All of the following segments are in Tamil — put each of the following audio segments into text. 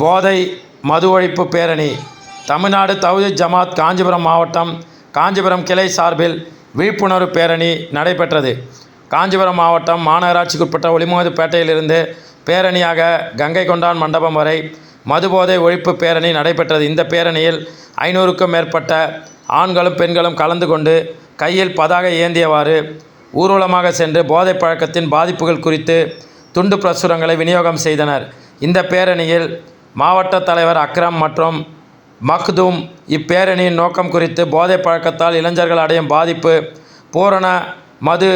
போதை மது ஒழிப்பு பேரணி. தமிழ்நாடு தௌஹீத் ஜமாத் காஞ்சிபுரம் மாவட்டம் காஞ்சிபுரம் கிளை சார்பில் விழிப்புணர்வு பேரணி நடைபெற்றது. காஞ்சிபுரம் மாவட்டம் மாநகராட்சிக்குட்பட்ட ஒளிமுகதுப்பேட்டையிலிருந்து பேரணியாக கங்கை கொண்டான் மண்டபம் வரை மதுபோதை ஒழிப்பு பேரணி நடைபெற்றது. இந்த பேரணியில் ஐநூறுக்கும் மேற்பட்ட ஆண்களும் பெண்களும் கலந்து கொண்டு கையில் பதாகை ஏந்தியவாறு ஊர்வலமாக சென்று போதை பழக்கத்தின் பாதிப்புகள் குறித்து துண்டு பிரசுரங்களை விநியோகம் செய்தனர். இந்த பேரணியில் மாவட்ட தலைவர் அக்ரம் மற்றும் மக்தூம் இப்பேரணியின் நோக்கம் குறித்து போதைப் பழக்கத்தால் இளைஞர்கள் அடையும் பாதிப்பு பூரண மது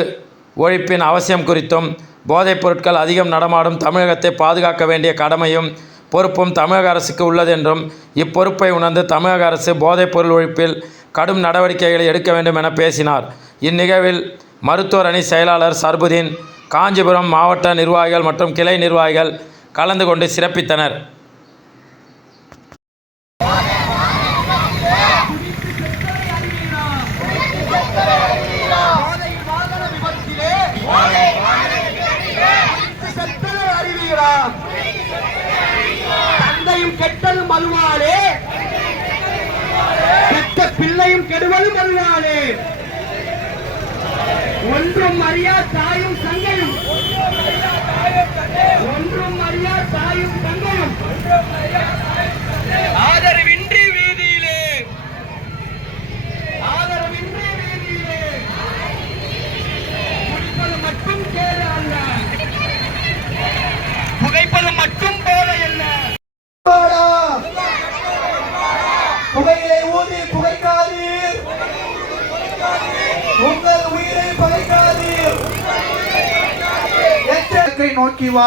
ஒழிப்பின் அவசியம் குறித்தும் போதைப் பொருட்கள் அதிகம் நடமாடும் தமிழகத்தை பாதுகாக்க வேண்டிய கடமையும் பொறுப்பும் தமிழக அரசுக்கு உள்ளதென்றும் இப்பொறுப்பை உணர்ந்து தமிழக அரசு போதைப் பொருள் ஒழிப்பில் கடும் நடவடிக்கைகளை எடுக்க வேண்டும் என பேசினார். இந்நிகழ்வில் மருத்துவர் அணி செயலாளர் சர்புதீன் காஞ்சிபுரம் மாவட்ட நிர்வாகிகள் மற்றும் கிளை நிர்வாகிகள் கலந்து கொண்டு சிறப்பித்தனர். பிள்ளையும் கெடுவதும் மதுவாலே ஒன்றும் அறியா தாயும் தங்கையும். இலக்கை நோக்கி வா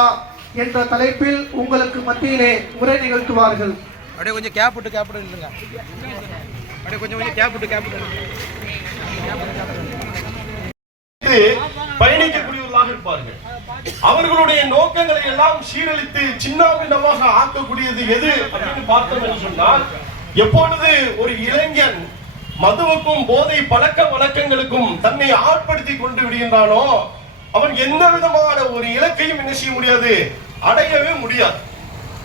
என்ற தலைப்பில் உங்களுக்கு மத்தியிலே உரை நிகழ்த்துவார்கள். அப்படியே கொஞ்சம் கேப் விட்டு கேப் விட்டு நில்லுங்க. அப்படியே கொஞ்சம் கொஞ்சம் கேப் விட்டு கேப் விட்டு பயணிக்கக்கூடியவர்களாக இருப்பார்கள். அவர்களுடைய நோக்கங்களை எல்லாம் சீரழித்து சின்னாபின்னமாக ஆக்கக்கூடியது எது அப்படின்னு பார்த்தோம் என்று சொன்னால் எப்பொழுது ஒரு இளைஞன் மதுவுக்கும் போதை பழக்க வழக்கங்களுக்கும் தன்னை ஆட்படுத்தி கொண்டு விடுகின்றானோ அவன் எந்த விதமான ஒரு இலக்கையும் என்ன செய்ய முடியாது? அடையவே முடியாது.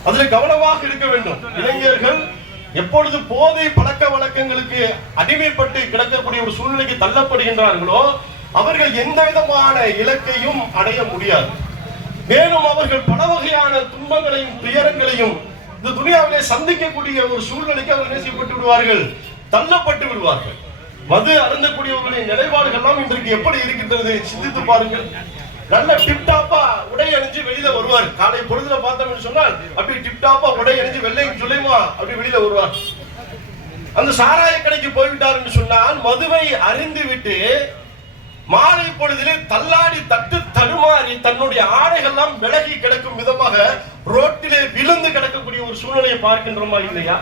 அதுல கவனமாக இருக்க வேண்டும். இளைஞர்கள் எப்பொழுது போதை பழக்க வழக்கங்களுக்கு அடிமைப்பட்டு கிடக்கக்கூடிய ஒரு சூழ்நிலைக்கு தள்ளப்படுகின்றார்களோ அவர்கள் எந்த விதமான இலக்கையும் அடைய முடியாது. மேலும் அவர்கள் பல வகையான துன்பங்களையும் துயரங்களையும் இந்த துனியாவிலே சந்திக்கக்கூடிய ஒரு சூழ்நிலைக்கு அவர்கள் என்ன செய்யப்பட்டு விடுவார்கள்? தள்ளப்பட்டு விடுவார்கள். மது அருந்தக்கூடியவர்களின் நிலைப்பாடுகள் எல்லாம் இன்றைக்கு எப்படி இருக்கின்றது? சிந்தித்து பாருங்கள். நல்ல டிப்டாப்பா உடை அணிஞ்சு வெளியில வருவார். காலை பொழுதுல பார்த்தோம்னு சொன்னால் அப்படி டிப்டாப்பா உடை அணிஞ்சு வெள்ளை சொல்லுமா அப்படி வெளியில வருவார். அந்த சாராய கடைக்கு போய்விட்டார் என்று சொன்னால் மதுவை அறிந்து விட்டு மாலை பொழுதிலே தள்ளாடி தட்டு தடுமாறி தன்னுடைய ஆடைகள்லாம் விலகி கிடக்கும் விதமாக ரோட்டிலே விழுந்து கிடக்கக்கூடிய ஒரு சூழ்நிலையை பார்க்கின்றோமா இல்லையா?